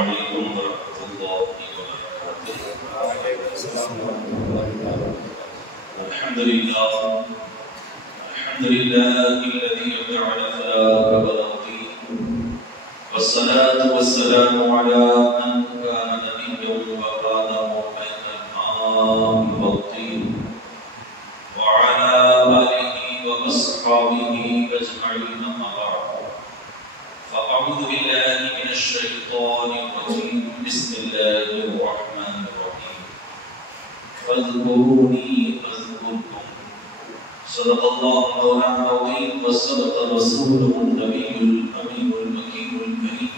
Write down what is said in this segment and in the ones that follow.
علیکم ورحمۃ اللہ وبرکاتہ۔ الحمد للہ الذي جعل فلاح بلاغي والصلاة والسلام على من كان نبيا وكان بين الماء والطين وعلى آله وأصحابه أجمعين أما بعد، فأعوذ بالله من الشيطان الرجيم، بسم الله الرحمن الرحيم، فاذكروني أذكركم، صدق الله مولانا العظيم وصدق رسوله النبي الأمين المكين الكريم،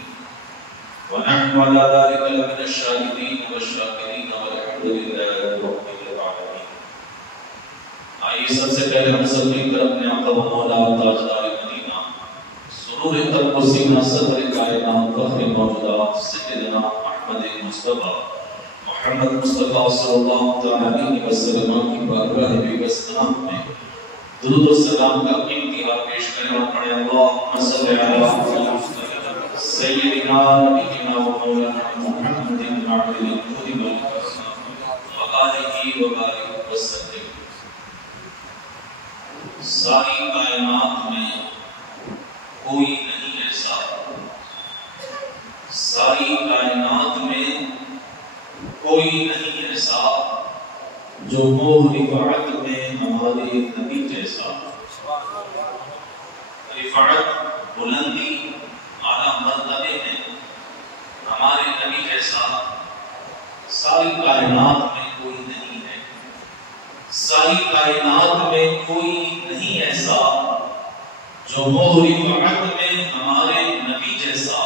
ونحن على ذلك لمن الشاهدين والشاكرين والحمد لله رب العالمين۔ آئیے سب سے پہلے ہم سب مل کر اپنے آقا و مولا تاجدار مدینہ سرور قلب و سینہ صدر کائنات فخر موجودات سیدنا احمد مصطفیٰ محمد مصطفیٰ صلی اللہ علیہ وسلم کی بارگاہ بسطام میں درود و سلام کا انتہا پیش کریں اور پڑھیں اللہم صلی علی سیدنا نبینا و مولانا محمد العبد الجود والکرم وآلہ وبارک وسلم۔ ساری کائنات میں کوئی نہیں ایسا، ساری کائنات میں کوئی نہیں ایسا جو ہو رفعت میں ہمارے نبی جیسا۔ رفعت بلندی اعلیٰ مرتبے میں ہمارے نبی جیسا ساری کائنات میں کوئی نہیں ہے، ساری کائنات میں کوئی نہیں ایسا جو ہو رفعت میں ہمارے نبی جیسا،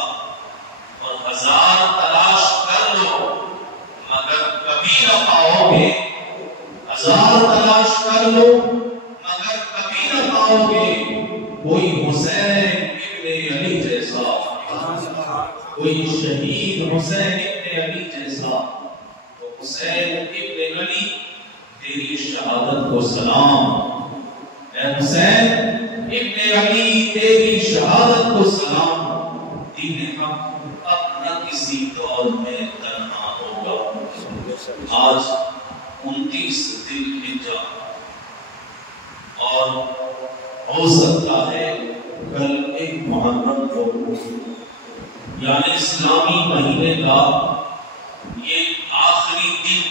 اور ہزار تلاش کر لو مگر کبھی نہ پاؤ گے، ہزار تلاش کر لو مگر کبھی نہ پاؤ گے کوئی حسین ابن علی جیسا، کوئی شہید حسین ابن علی جیسا۔ تو حسین ابن علی تیری شہادت کو سلام، اے حسین ابن علی تیری شہادت کو سلام۔ دین حق اب نہ کسی دور میں تنہا ہوگا۔ آج 29 ذی الحجہ اور ہو سکتا ہے کل 1 محرم کو، یعنی اسلامی مہینے کا یہ آخری دن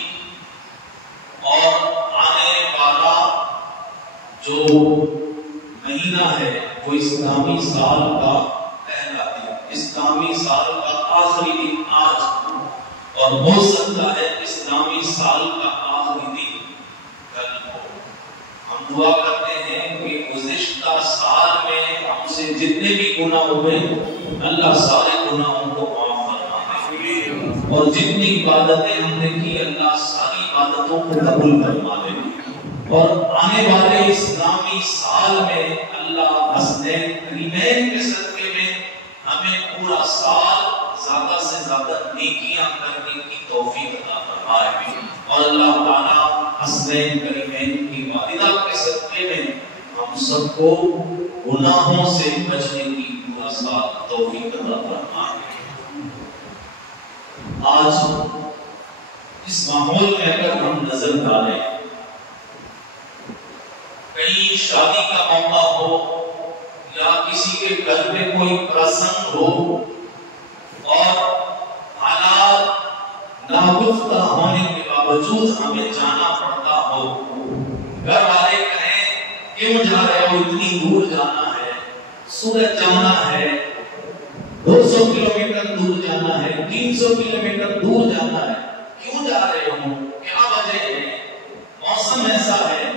اور آنے والا جو مہینہ ہے وہ اسلامی سال کا پہلا دن، اسلامی سال کا آخری دن آج، اور ہو سکتا ہے اسلامی سال کا آخری دن کل ہو۔ ہم دعا کرتے ہیں کہ گزشتہ سال میں ہم سے جتنے بھی گناہ ہوئے اللہ سارے گناہوں کو معاف فرما دے، اور جتنی عبادتیں ہم نے کی اللہ ساری عبادتوں کو قبول فرما دے، اور آنے والے اسلامی سال میں اللہ حسنین کریمین کے صدقے میں ہمیں پورا سال زیادہ سے زیادہ نیکیاں کرنے کی توفیق عطا فرمائے، اور اللہ تعالیٰ حسنین کریمین کی والدہ کے صدقے میں ہم سب کو گناہوں سے بچنے کی پورا سال توفیق عطا فرمائے۔ آج اس ماحول میں اگر ہم نظر ڈالیں، کہیں شادی کا موقع ہو یا کسی کے گھر میں کوئی پرسنگ ہو اور حالات ناگفتہ ہونے کے باوجود ہمیں جانا پڑتا ہو، گھر والے کہیں کیوں جا رہے ہو، اتنی دور جانا ہے، سورت جانا ہے، 200 کلومیٹر دور جانا ہے، 300 کلومیٹر دور جانا ہے، کیوں جا رہے ہو، کیا وجہ ہے، موسم ایسا ہے۔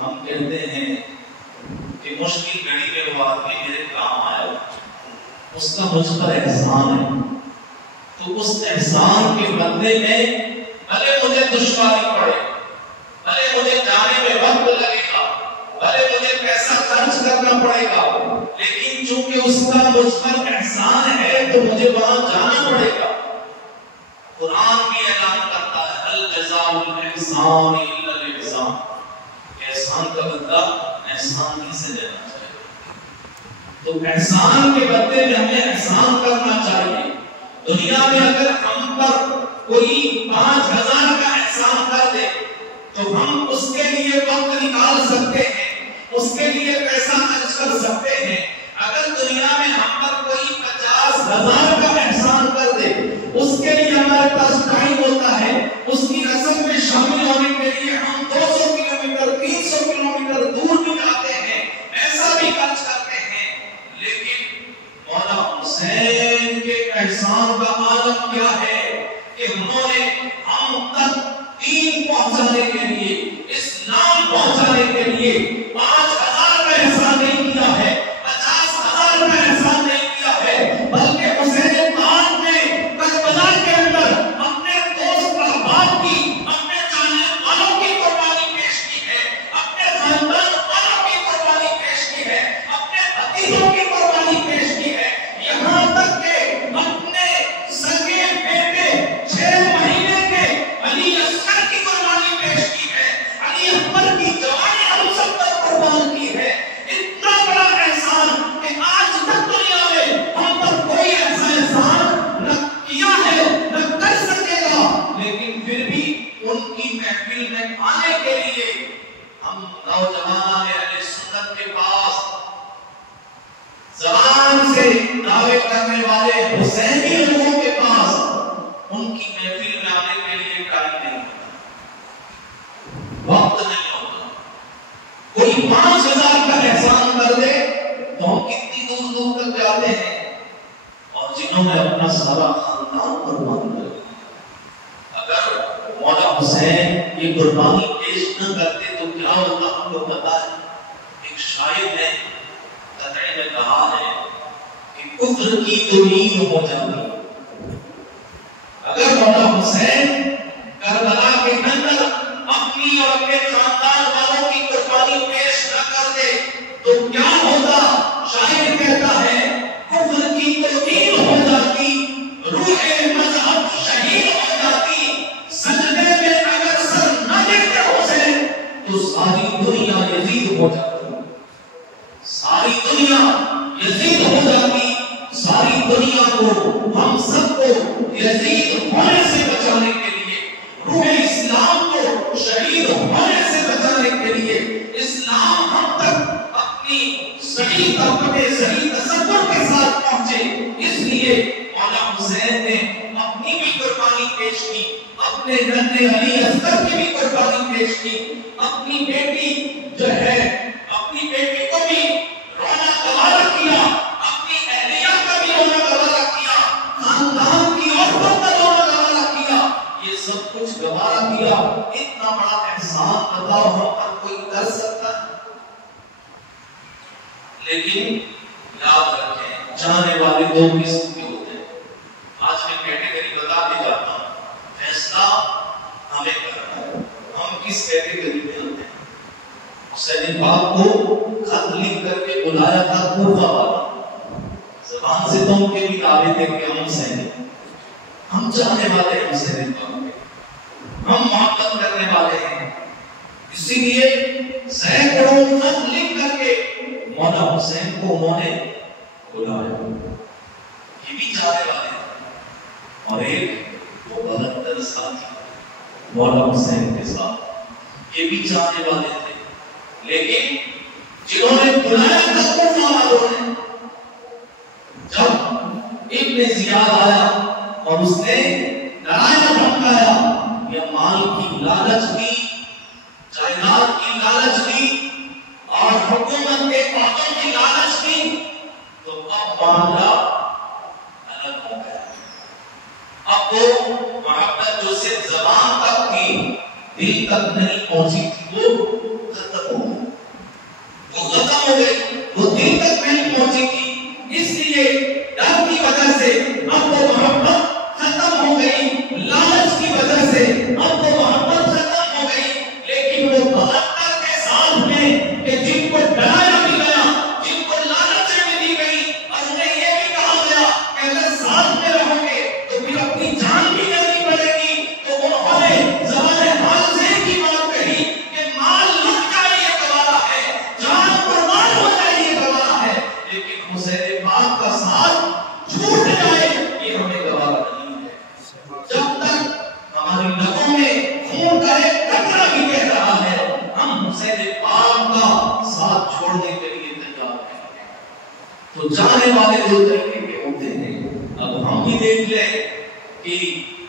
ہم کہتے ہیں کہ مشکل گھڑی میں وہ آدمی میرے کام آیا، اس کا مجھ پر احسان ہے، تو اس احسان کے بدلے میں بھلے مجھے دشواری پڑے، بھلے مجھے جانے میں وقت لگے گا، بھلے مجھے پیسہ خرچ کرنا پڑے گا، لیکن چونکہ اس کا مجھ پر احسان ہے تو مجھے وہاں جانا پڑے گا۔ قرآن بھی اعلان کرتا ہے الجزاء الاحسان الا الاحسان، احسان کا بدلہ احسان ہی سے لینا چاہیے۔ تو احسان کے بدلے میں ہمیں احسان کرنا چاہیے۔ دنیا میں اگر ہم پر کوئی 5000 کا احسان کر دے تو ہم اس کے لیے وقت نکال سکتے ہیں، اس کے لیے پیسہ خرچ کر سکتے ہیں۔ اگر دنیا میں ہم پر کوئی 50,000 کا احسان کر دے، اس کے لیے ہمارے پاس ٹائم ہوتا ہے، اس کی رسم میں شامل ہونے کے لیے ہم 200 کلومیٹر 300 کلومیٹر دور بھی جاتے ہیں، ایسا بھی خرچ کرتے ہیں۔ لیکن مولا حسین کے احسان کا عالم کیا ہے کہ انہوں نے ہم تک دین پہنچانے کے لیے، اسلام پہنچانے کے لیے 5000 کا احسان نہیں کیا ہے، 50,000 کا احسان نہیں کیا ہے، بلکہ حسین پاک نے کربلا کے اندر اپنے دوست احباب کی، اپنے جانے والوں کی قربانی پیش کی ہے، اپنے خاندان والوں کی قربانی پیش کی ہے، اپنے عتیقوں کی قربانی پیش کی ہے، یہاں تک کہ اپنے سگے بیٹے 6 مہینے کے علی اصغر کی قربانی پیش کی ہے، علی اکبر کی جوانی ہم سب پر قربان کی ہے۔ اتنا بڑا احسان کہ آج تک دنیا میں ہم پر کوئی ایسا احسان نہ کیا ہے نہ کر سکے گا، لیکن پھر بھی ان کی محفل میں آنے کے لیے ہم نوجوان اہل سنت کے پاس زبان سے دعوے کرنے والے حسینی لوگوں کے پاس ان کی محفل میں آنے کے لیے ٹائم نہیں ہوتا، وقت نہیں ہوتا۔ کوئی 5000 کا احسان کر دے تو ہم کتنی دور دور تک جاتے ہیں، اور جنہوں نے اپنا سارا خاندان قربان کر دیا۔ اگر مولا حسین یہ قربانی پیش نہ کرتے تو کیا ہوتا ہم کو پتا ہے۔ ایک شاعر نے قطعے میں کہا ہے کہ کفر کی تو نیند ہو جاتی اگر مولا حسین کربلا کے اندر اپنی اور اپنے خاندان والوں کی قربانی پیش نہ کرتے تو کیا ہوتا۔ شاعر کہتا ہے کفر کی تو نیند ہو جاتی، روح مذہب شہید ہو جاتی، سجدے میں اگر سر نہ دیتے حسین تو ساری دنیا یزید ہو جاتی، ساری دنیا یزید ہو جاتی، ساری دنیا کو ہم سب کو یزید ہونے سے بچانے کے لیے، روح اسلام کو شہید ہونے سے بچانے کے لیے، اسلام ہم تک اپنی صحیح طاقت صحیح تصور کے ساتھ پہنچے، اس لیے مولا حسین نے اپنی بھی قربانی پیش کی، اپنے ننھے علی اصغر کی بھی قربانی پیش کی، اپنی بیٹی جو ہے اپنی بیٹی کو بھی رونا گوارا کیا، اپنی اہلیہ کا بھی رونا گوارا کیا، خاندان کی عورتوں کا رونا گوارا کیا، یہ سب کچھ گوارا کیا۔ اتنا بڑا احسان بتاؤ ہم پر کوئی کر سکتا ہے؟ لیکن یاد رکھیں جانے والے 2 قسم کے ہوتے ہیں۔ آج میں کیٹیگری بتا دے جاتا ہوں، فیصلہ ہمیں کرنا ہے، ہم کس کیٹیگری میں آتے ہیں۔ حسین پاک کو خط لکھ کر کے بلایا تھا کوفہ والا، زبان سے تو ان کے بھی دعوے تھے کہ ہم حسینی، ہم چاہنے والے ہیں حسین پاک کے، ہم محبت کرنے والے ہیں، اسی لیے سینکڑوں خط لکھ کر کے مولا حسین کو انہوں نے بلایا۔ یہ بھی چاہنے والے ہیں، اور ایک وہ 72 ساتھی مولا حسین کے ساتھ یہ بھی چاہنے والے تھے، لیکن جنہوں نے بلایا تھا کوفہ والوں نے، جب ابن زیاد آیا اور اس نے ڈرایا دھمکایا یا مال کی لالچ دی، جائیداد کی لالچ دی اور حکومت کے پاکوں کی لالچ دی، تو اب معاملہ الگ ہو گیا۔ اب وہ محبت جو صرف زبان تک تھی، دل تک نہیں پہنچی تھی، وہ ختم ہو گئی، وہ ختم ہو گئی، وہ دل تک نہیں پہنچی تھی، اس لیے ڈر کی وجہ سے اب وہ محبت ختم ہو گئی، لالچ کی وجہ سے اب وہ محبت ختم ہو گئی۔ لیکن وہ 72 کے ساتھ میں کہ جن کو ڈرایا بھی گیا، جن کو لالچیں بھی دی گئی، اور انہیں یہ بھی کہا گیا کہ اگر ساتھ میں رہو گے تو پھر اپنی جان بھی دینی پڑے گی، تو انہوں نے زبان حال سے کی بات کہی کہ مال تو چاہنے والے دو طریقے کے ہوتے ہیں. اب ہم بھی دیکھ لیں کہ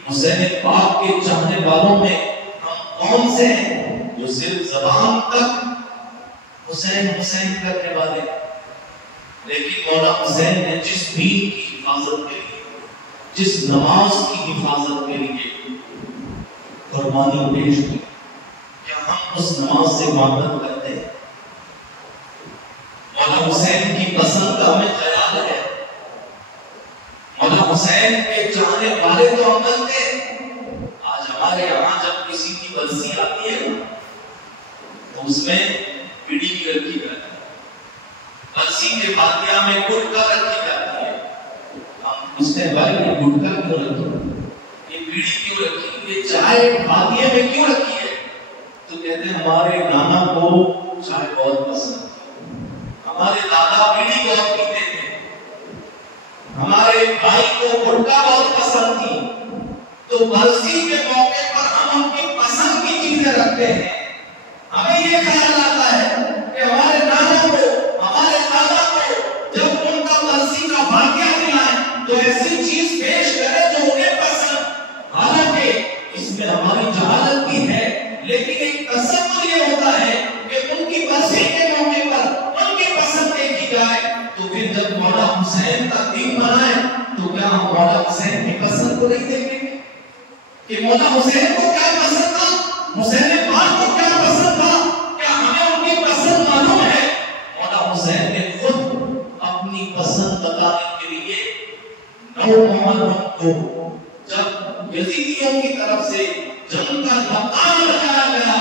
حسین پاک کے چاہنے والوں میں ہم کون سے ہیں جو صرف زبان تک حسین حسین کرنے والے، لیکن مولا حسین نے جس دین کی حفاظت کے لیے، جس نماز کی حفاظت کے لیے قربانی پیش کی، کیا ہم اس نماز سے محبت کرتے ہیں؟ مولا حسین کی پسند کا ہمیں خیال ہے؟ مولا حسین کے چاہنے والے تو ہم بنتے ہیں. آج ہمارے یہاں جب کسی کی برسی آتی ہے تو اس میں پیڑی بھی رکھی جاتی ہے، برسی کے فاتحہ میں گٹکا رکھی جاتی ہے. ہم پوچھتے ہیں بھائی یہ گٹکا کیوں رکھی، یہ پیڑی کیوں رکھی، یہ چائے فاتحہ میں کیوں رکھی ہے؟ تو کہتے ہیں ہمارے نانا کو چائے بہت پسند، ہمارے دادا بیڑی بہت پیتے تھے، ہمارے بھائی کو گٹکا بہت پسند تھی. تو برسی کے موقع پر ہم ان کی پسند کی چیزیں رکھتے ہیں. ہمیں یہ خیال آتا ہے کہ ہمارے نانا کو، ہمارے دادا کو جب ان کا برسی کا واقعہ ملائے تو ایسی چیز پیش کرے جو انہیں پسند. حالانکہ اس میں ہماری جہالت بھی ہے، لیکن ایک تصور یہ ہوتا ہے کہ ان کی برسی کے موقع پر ان کی پسند دیکھی جائے. تو پھر جب مولا حسین کا دین بنائے تو کیا ہم مولا حسین کی پسند کو نہیں دیکھیں گے کہ مولا حسین کو کیا پسند تھا، حسین پاک کو کیا پسند تھا؟ کیا ہمیں ان کی پسند معلوم ہے؟ مولا حسین نے خود اپنی پسند بتانے کے لیے 9 محرم کو جب یزیدیوں کی طرف سے جنگ کا مقام لگایا گیا،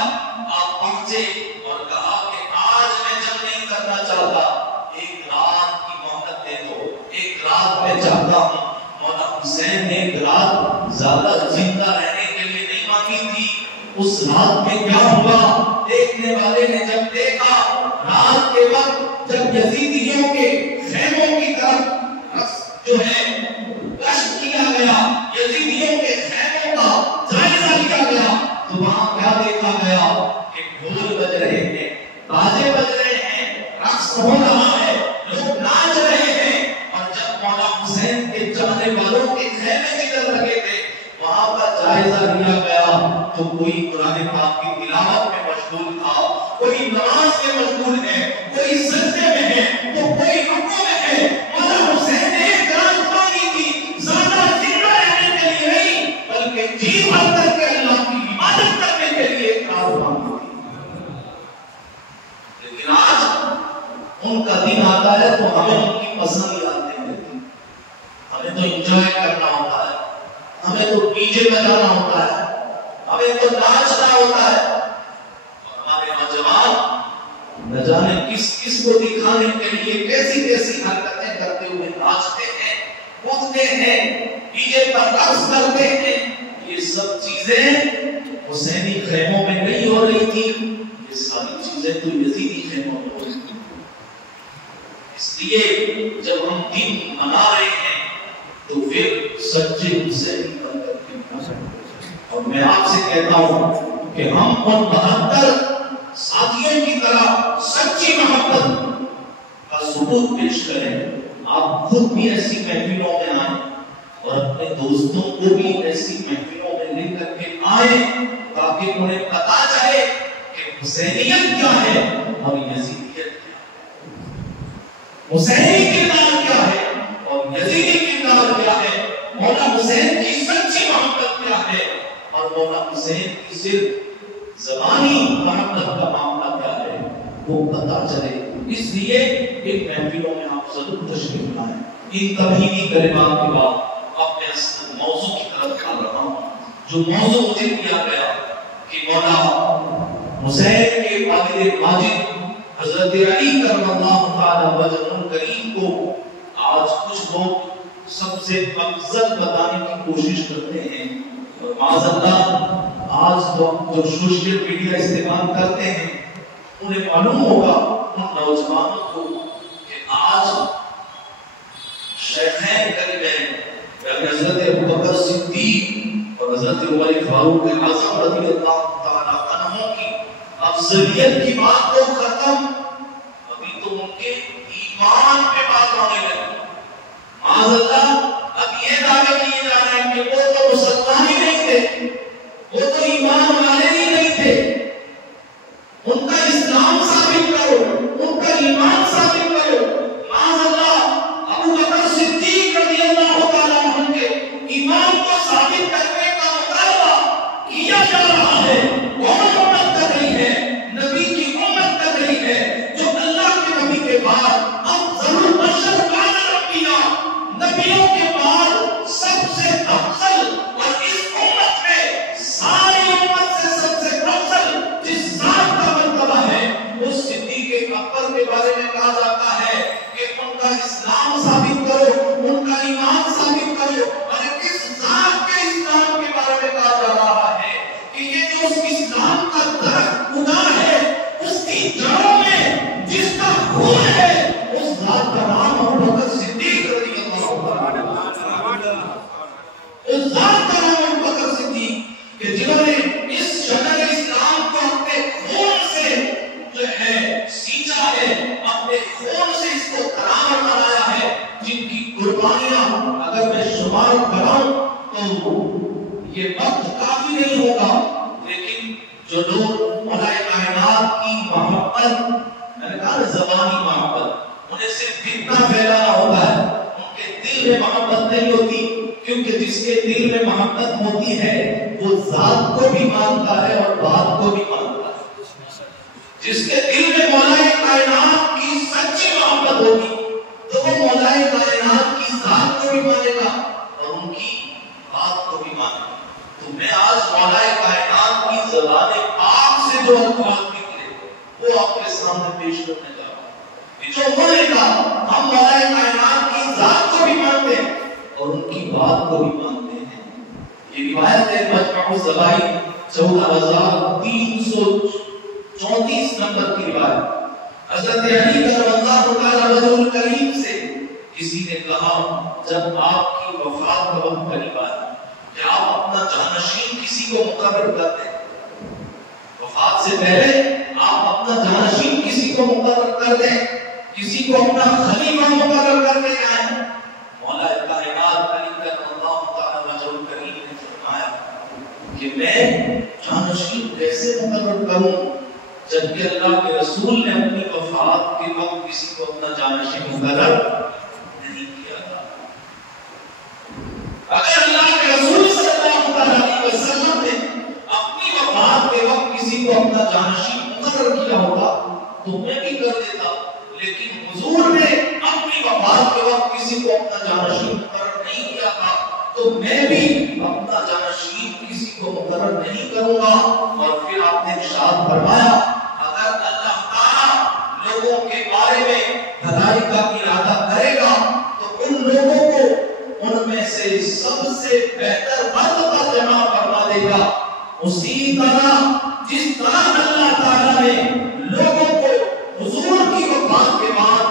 آپ پہنچے اور کہا کہ آج میں جنگ نہیں کرنا چاہتا، ایک رات کی مہلت دے دو، ایک رات میں چاہتا ہوں. مولا حسین نے ایک رات زیادہ زندہ رہنے کے لیے نہیں مانگی تھی. اس رات میں کیا ہوا، دیکھنے والے نے جب دیکھا رات کے وقت جب یزیدیوں کے خیموں کی طرف جو ہے گشت کیا گیا، یزیدیوں کے خیموں کا جائزہ لیا گیا، تو وہاں کیا دیکھا گیا کہ ڈھول بج رہے ہیں، باجے بج رہے ہیں، رقص ہو رہا ہے، لوگ ناچ رہے ہیں. اور جب مولا حسین کے چاہنے والوں کے خیمے جدھر لگے تھے وہاں کا جائزہ لیا گیا تو کوئی قرآن پاک کی تلاوت میں مشغول تھا، کوئی نماز میں مشغول ہے، کوئی سجدے میں ہے تو کوئی رکوع میں ہے. مولا حسین نے ایک رات مانگی تھی، زیادہ زندہ رہنے کے لیے نہیں بلکہ جی بھر کر کے اللہ کی عبادت کرنے کے لیے ایک رات مانگی تھی. لیکن آج ان کا دن آتا ہے تو ہمیں ان کی پسند یاد نہیں رہتی. ہمیں تو انجوائے کرنا ہوتا ہے، ہمیں تو ڈی جے بجانا ہوتا ہے، ہمیں تو ناچنا ہوتا ہے. اور ہمارے نوجوان نہ جانے کس کس کو دکھانے کے لیے کیسی کیسی حرکتیں کرتے ہوئے ناچتے ہیں، کودتے ہیں، ڈی جے پر رقص کرتے ہیں. یہ سب چیزیں حسینی خیموں میں نہیں ہو رہی تھی، یہ ساری چیزیں تو یزیدی خیموں میں ہو رہی تھی. اس لیے جب ہم دین منا رہے ہیں تو پھر سچے حسینی بن کر کے اور میں آپ سے کہتا ہوں کہ ہم ان 72 ساتھیوں کی طرح سچی محبت کا ثبوت پیش کریں. آپ خود بھی ایسی محفلوں میں آئیں اور اپنے دوستوں کو بھی ایسی محفلوں میں لے کر کے آئیں تاکہ انہیں پتا چلے کہ حسینیت کیا ہے اور یزیدیت کیا ہے، حسینی کردار کیا ہے اور یزیدی کردار کیا ہے، مولا حسین کی سچی محبت کیا ہے اور مولا حسین کی صرف زبانی محبت کا معاملہ کیا ہے، وہ پتا چلے. اس لیے ایک محفلوں میں آپ ضرور تشریف لائیں. ان تمہیدی کلمات کے بعد اپنے موضوع کی طرف چل رہا ہوں. جو موضوع مجھے دیا گیا کہ مولا حسین کے والد ماجد حضرت علی کرم اللہ تعالی وجہ الکریم کو آج کچھ لوگ سب سے افضل بتانے کی کوشش کرتے ہیں. اور معاذ اللہ آج تو جو سوشل میڈیا استعمال کرتے ہیں انہیں معلوم ہوگا ان نوجوانوں کو کہ آج شیخین کریمین حضرت ابوبکر صدیق اور حضرت عمر فاروق اعظم رضی اللہ تعالی عنہ کی افضلیت کی بات تو ختم، ابھی تو ان کے ایمان پہ بات آنے لگی. وہ تو ایمان والے ہی نہیں تھے، ان کا اسلام ثابت کرو، ان کا ایمان ثابت کرو۔ معاذ اللہ ابو بکر صدیق رضی اللہ تعالیٰ عنہ کے ایمان کو ثابت کرنے کا مطالبہ کیا جا رہا ہے۔ کون امت کر رہی ہے؟ نبی کی امت کر رہی ہے، جو اللہ کے نبی کے بعد افضل البشر بعد الانبیاء، نبیوں کے بعد سب سے افضل، اور اس امت میں ساری امت سے سب سے افضل جس ذات کا مرتبہ ہے، اس صدیق اکبر کے بارے میں کہا جاتا ہے کہ ان کا اسلام ثابت کرو، ان کا ایمان ثابت کرو۔ اور کس ذات کے اسلام کے بارے میں کہا جا رہا ہے کہ یہ جو اس اسلام کا درخت اگا ہے، اس کی جڑوں میں جس کا خون ہے، اس ذات کا نام ابو بکر صدیق رضی اللہ عنہ۔ اس ذات کا نام ابو بکر صدیق کہ جنہوں نے اس شجر اسلام کو اپنے خون سے جو ہے سینچا ہے، اپنے خون سے اس کو برابر بنایا ہے، جن کی قربانیاں اگر میں شمار کراؤں تو یہ وقت کافی نہیں ہوگا، لیکن جو لوگ مولا کائنات کی محبت، میں نے کہا زبانی محبت، انہیں صرف اتنا پھیلانا ہوتا ہے، ان کے دل میں محبت نہیں ہوتی، کیونکہ جس کے دل میں محبت ہوتی ہے وہ ذات کو بھی مانتا ہے اور بات کو بھی مانتا ہے۔ جس کے دل میں مولا کائنات کی سچی محبت ہوگی تو وہ مولا کائنات کی ذات کو بھی مانے گا اور ان کی بات کو بھی مانے گا۔ تو میں آج مولا کائنات کی زبان پاک سے جو الفاظ نکلے وہ آپ کے سامنے پیش کرنے جا رہا ہوں۔ جو بولے گا ہم مولا کائنات کی ذات کو بھی مانتے ہیں اور ان کی بات کو بھی مانتے ہیں۔ یہ روایت ہے مجمع الزوائد 14334 نمبر کی روایت۔ حضرت علی کرم اللہ تعالی وجہ الکریم سے کسی نے کہا جب آپ کی وفات کا وقت قریب آیا کہ آپ اپنا جانشین کسی کو مقرر کرتے ہیں، وفات سے پہلے آپ اپنا جانشین کسی کو مقرر کر دیں، کسی کو اپنا خلیفہ مقرر کر دیں آئیں۔ مولا کائنات علی کرم اللہ تعالی وجہ الکریم نے فرمایا کہ میں جانشین کیسے مقرر کروں جبکہ اللہ کے رسول نے اپنی وفات کے وقت کسی کو اپنا جانشین مقرر نہیں کیا تھا۔ اگر اللہ کے رسول صلی اللہ علیہ وسلم نے اپنی وفات کے وقت کسی کو اپنا جانشین مقرر کیا ہوتا تو میں بھی کر دیتا، لیکن حضور نے اپنی وفات کے وقت کسی کو اپنا جانشین مقرر نہیں کیا تھا تو میں بھی اپنا جانشین کسی کو مقرر نہیں کروں گا۔ اور پھر آپ نے ارشاد فرمایا اگر اللہ تعالیٰ لوگوں کے بارے میں بھلائی کا ارادہ کرے گا تو ان لوگوں کو ان میں سے سب سے بہتر مرد پر جمع فرما دے گا۔ اسی طرح جس طرح اللہ تعالیٰ نے لوگوں کو حضور کی وفات کے بعد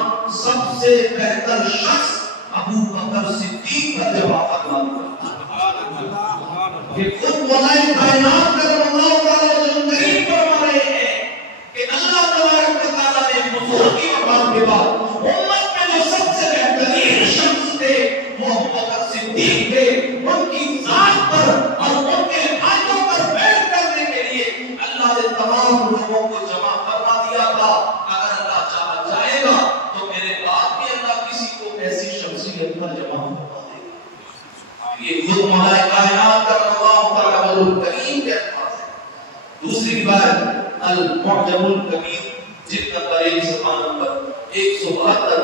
سب سے بہتر شخص ابو بکر صدیق پر جمع فرما دیا۔ کہ خود مولا کائنات کرم اللہ تعالی وجہ الکریم فرما رہے ہیں کہ اللہ تبارک و تعالیٰ نے حضور کی وفات کے بعد امت میں جو سب سے بہترین شخص تھے وہ ابو بکر صدیق تھے، ان کی ذات پر اور ان کے ہاتھوں پر بیٹھ کرنے کے لیے اللہ نے تمام لوگوں کو جمع فرما دیا تھا۔ اگر اللہ چاہا جائے گا تو میرے بعد بھی اللہ کسی کو ایسی شخصیت پر جمع فرما دے گا۔ یہ خود مولا کائنات کرم اللہ تعالی وجہ الکریم کے الفاظ ہیں۔ دوسری روایت المعجم الکبیر جلد نمبر 1 صفحہ نمبر 172 پر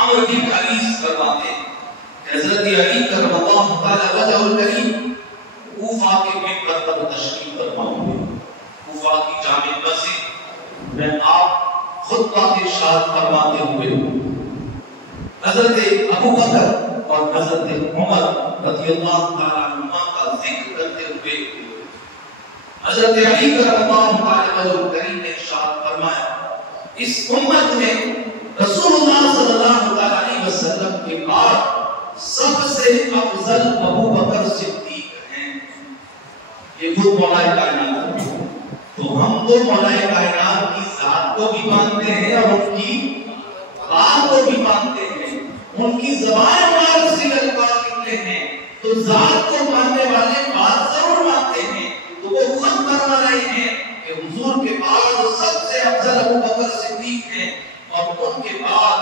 عمرو بن حریث فرماتے ہیں کہ حضرت علی کرم اللہ تعالی وجہ الکریم کوفہ کے منبر پر تشریف فرما ہوئے، کوفہ کی جامع مسجد میں آپ خطبہ ارشاد فرماتے ہوئے حضرت ابو بکر اور حضرت عمر رضی اللہ تعالی عنہما کا ذکر کرتے ہوئے حضرت علی کرم اللہ تعالی وجہ الکریم نے ارشاد فرمایا اس امت میں رسول اللہ صلی اللہ علیہ وسلم کے بعد سب سے افضل ابو بکر صدیق ہیں۔ یہ خود مولا کائنات ہے، تو ہم تو مولا کائنات کی ذات کو بھی مانتے ہیں اور ان کی بات کو بھی مانتے ہیں، ان کی زبان مبارک سے الفاظ نکلے ہیں تو ذات کو ماننے والے بات ضرور مانتے فرما رہے ہیں کہ حضور کے بعد سب سے افضل ابو بکر صدیق ہیں اور ان کے بعد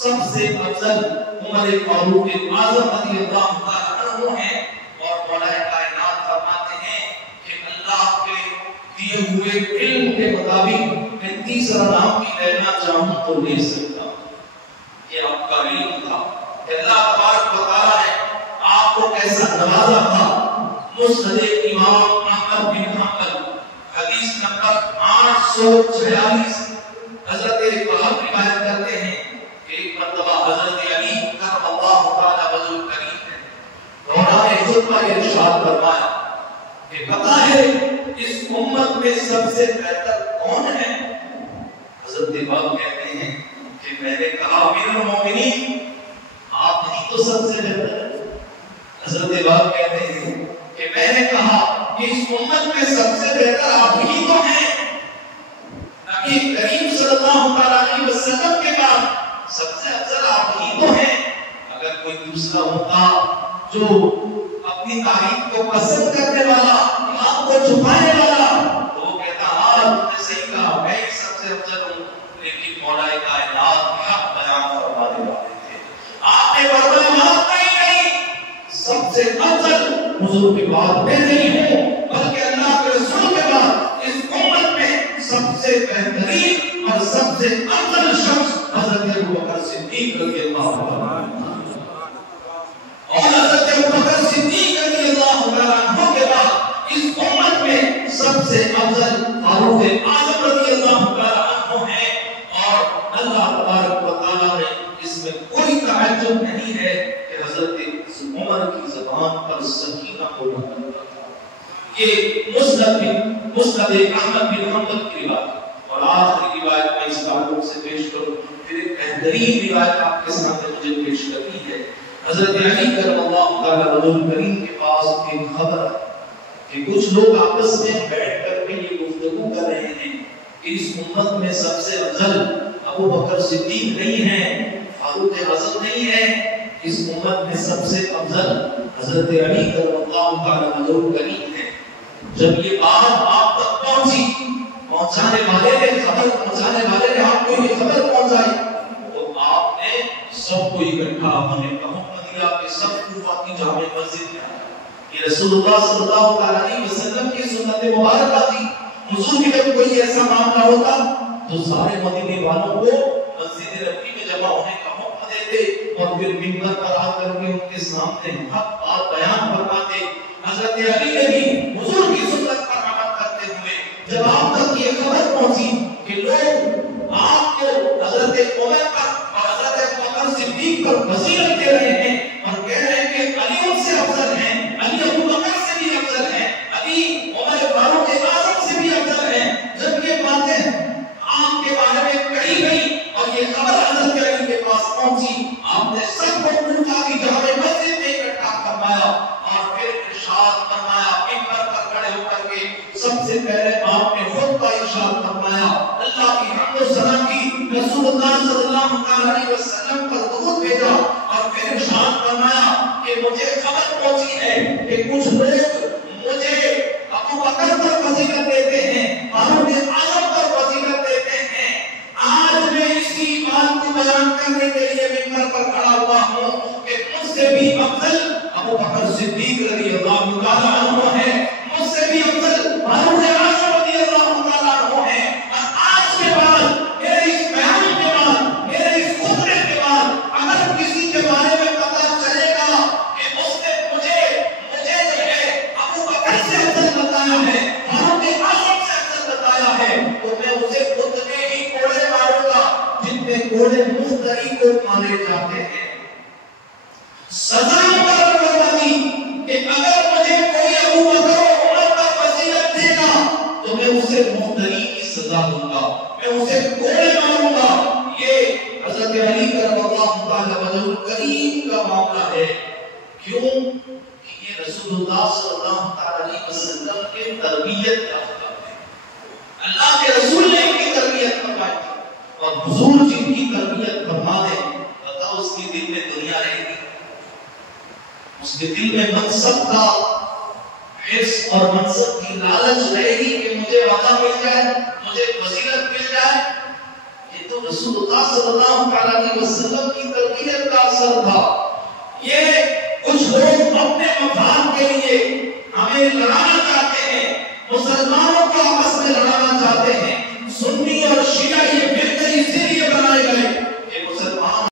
سب سے افضل عمر فاروق اعظم رضی اللہ تعالی عنہ ہیں. اور مولا کائنات فرماتے ہیں کہ اللہ کے دیے ہوئے علم کے مطابق میں تیسرا نام بھی لینا چاہوں تو لے سکتا ہوں. یہ آپ کا علم تھا کہ اللہ تبارک و تعالی نے آپ کو کیسا نوازا تھا. مسند امام احمد بن حنبل حدیث نمبر 846 حضرت وہب روایت کرتے ہیں کہ ایک مرتبہ حضرت علی کرم اللہ تعالی وجہ کریم نے دوران خطبہ ارشاد فرمایا کہ پتہ ہے اس امت میں سب سے بہتر کون ہے؟ حضرت وہب کہتے ہیں کہ میں نے کہا امیر المومنین آپ ہی تو سب سے بہتر ہیں. حضرت وہب کہتے ہیں کہ میں نے کہا کہ اس امت میں سب سے بہتر آپ ہی تو ہیں. نبی کریم صلی اللہ علیہ وسلم کے بعد سب سے افضل آپ ہی تو ہیں. اگر کوئی دوسرا ہوتا جو اپنی تعریف کو پسند کرنے والا آپ کو چھپانے والا تو وہ کہتا ہاں تم نے صحیح کہا میں ہی سب سے افضل ہوں. لیکن مولا کائنات حق بیان فرمانے والے تھے. آپ نے فرمایا نہیں سب سے افضل حضور کے بعد میں نہیں ہوں بلکہ اللہ کے رسول کے بعد اس امت میں سب سے بہترین اور سب سے افضل شخص حضرت ابو بکر صدیق رضی اللہ عنہ اور حضرت ابو بکر صدیق رضی اللہ عنہ کے بعد اس امت میں سب سے افضل فاروق اعظم رضی اللہ عنہ ہیں. اور اللہ تبارک و تعالی نے اس میں کوئی تعجب نہیں ہے کہ حضرت عمر کی زبان پر سکینہ بولا کرتا تھا. یہ مسند احمد بن حنبل کی روایت اور آخری روایت میں اس تعلق سے پیش کروں پھر ایک بہترین روایت آپ کے سامنے مجھے پیش کرنی ہے. حضرت علی کرم اللہ تعالی وجہ کریم کے پاس ایک خبر ہے کہ کچھ لوگ آپس میں بیٹھ کر کے یہ گفتگو کر رہے ہیں کہ اس امت میں سب سے افضل ابو بکر صدیق نہیں ہے, فاروق اعظم نہیں ہے. اس امت میں سب سے افضل حضرت علی کرم اللہ تعالی وجہ کریم ہے. جب یہ بات آپ تک پہنچی پہنچانے والے نے آپ کو یہ خبر پہنچائی تو آپ نے سب کو اکٹھا ہونے کا حکم دیا کہ سب کوفہ کی جامع مسجد میں آئے. یہ رسول اللہ صلی اللہ علیہ وسلم کی سنت مبارکہ تھی. حضور کی جب کوئی ایسا معاملہ ہوتا تو سارے مدینے والوں کو مسجد نبوی میں جمع ہونے کا حکم دیتے اور پھر منبر پر آ کر کے ان کے سامنے حق بات بیان فرماتے. حضرت علی نے بھی حضور کی سنت پر عمل کرتے ہوئے جب آپ تک یہ خبر پہنچی کہ لوگ آپ کو حضرت عمر پر اور حضرت ابو بکر صدیق پر فضیلت دے رہے ہیں اور کہہ رہے ہیں کہ علی ان سے افضل ہیں, علی ابو بکر سے بھی افضل ہیں, علی عمر فاروق اعظم سے بھی افضل ہیں. جب یہ باتیں آپ کے بارے میں کہی گئی اور یہ خبر حضرت علی کے پاس پہنچی آپ نے سب کو کوفہ کی جامع مسجد میں اکٹھا فرمایا اور پھر ارشاد فرمایا منبر پر کھڑے ہو کر کے سب سے پہلے آپ نے خطبہ ارشاد فرمایا, اللہ کی حمد و ثنا کی, رسول اللہ صلی اللہ علیہ وسلم پر درود بھیجا اور پھر ارشاد فرمایا کہ مجھے خبر پہنچی ہے کہ کچھ لوگ مجھے ابو بکر پر فضیلت دیتے ہیں, فاروق اعظم پر فضیلت دیتے ہیں. آج میں اسی بات کو بیان کرنے کے لیے منبر پر کھڑا ہوا ہوں کہ مجھ سے بھی افضل ابو بکر صدیق رضی اللہ تعالی عنہ ہے, مجھ سے بھی افضل فاروق اعظم رضی اللہ تعالی عنہ ہے. اور آج کے بعد میرے اس بیان کے بعد میرے اس خطبے کے بعد اگر کسی کے بارے میں پتہ چلے گا کہ اس نے مجھے جو ہے ابو بکر سے افضل بتایا ہے, فاروق اعظم سے افضل بتایا ہے, تو میں اسے خطبے ہی کوڑے ماروں گا جتنے کوڑے مفتری کو مارے جاتے ہیں. سزا مقرر کروا دی کہ اگر مجھے کوئی ابو بکر و عمر پر فضیلت دے گا تو میں اسے مفتری کی سزا دوں گا, میں اسے کوڑے ماروں گا. یہ حضرت علی کرم اللہ تعالی وجہ کریم کا معاملہ ہے. کیوں کہ یہ رسول اللہ صلی اللہ علیہ وسلم کے تربیت یافتہ تھے. اللہ کے رسول نے ان کی تربیت فرمائی اور حضور جن کی تربیت فرما دے بتاؤ اس کے دل میں دنیا رہے گی, اس کے دل میں منصب کا, حرص اور منصب کی لالچ رہے گی کہ مجھے عہدہ مل جائے، مجھے فضیلت مل جائے، یہ تو رسول اللہ صلی اللہ علیہ وسلم کی تربیت کا اثر تھا۔ یہ کچھ لوگ اپنے مفاد کے لیے